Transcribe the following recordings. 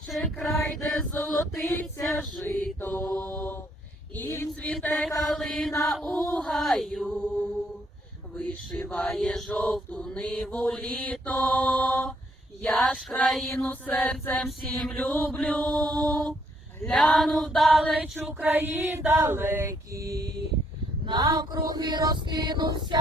кличе край, де золотиться жито, і цвіте калина у гаю, вишиває жовту ниву літо. Я ж країну серцем всім люблю, глянув далеч краї далекі, навкруги розкинувся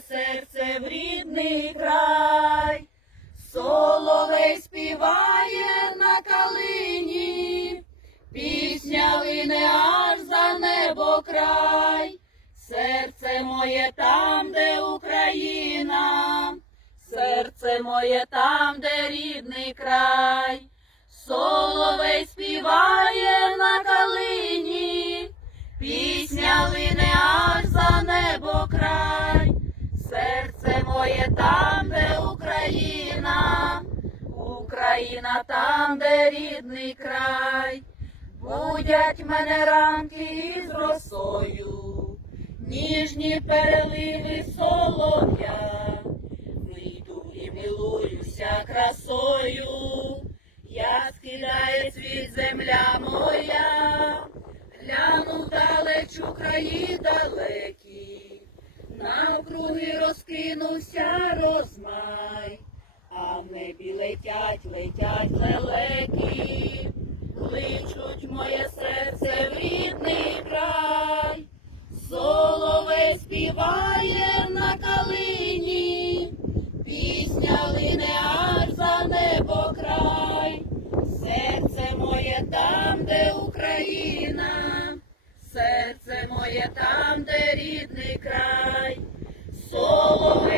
серце в рідний край, соловей співає на калині, пісня лине аж за небо край, серце моє там, де Україна, серце моє там, де рідний край, соловей Україна там, де рідний край, будять мене ранки із росою, ніжні переливи солов'я, вийду і милуюся красою, я скидає світ земля моя, гляну далеч у краї далекі, навкруги розкинувся розмай, небі летять, летять лелеки, кличуть моє серце в рідний край, соловей співає на калині, пісня лине аж за небо край, серце моє там, де Україна, серце моє там, де рідний край, соловей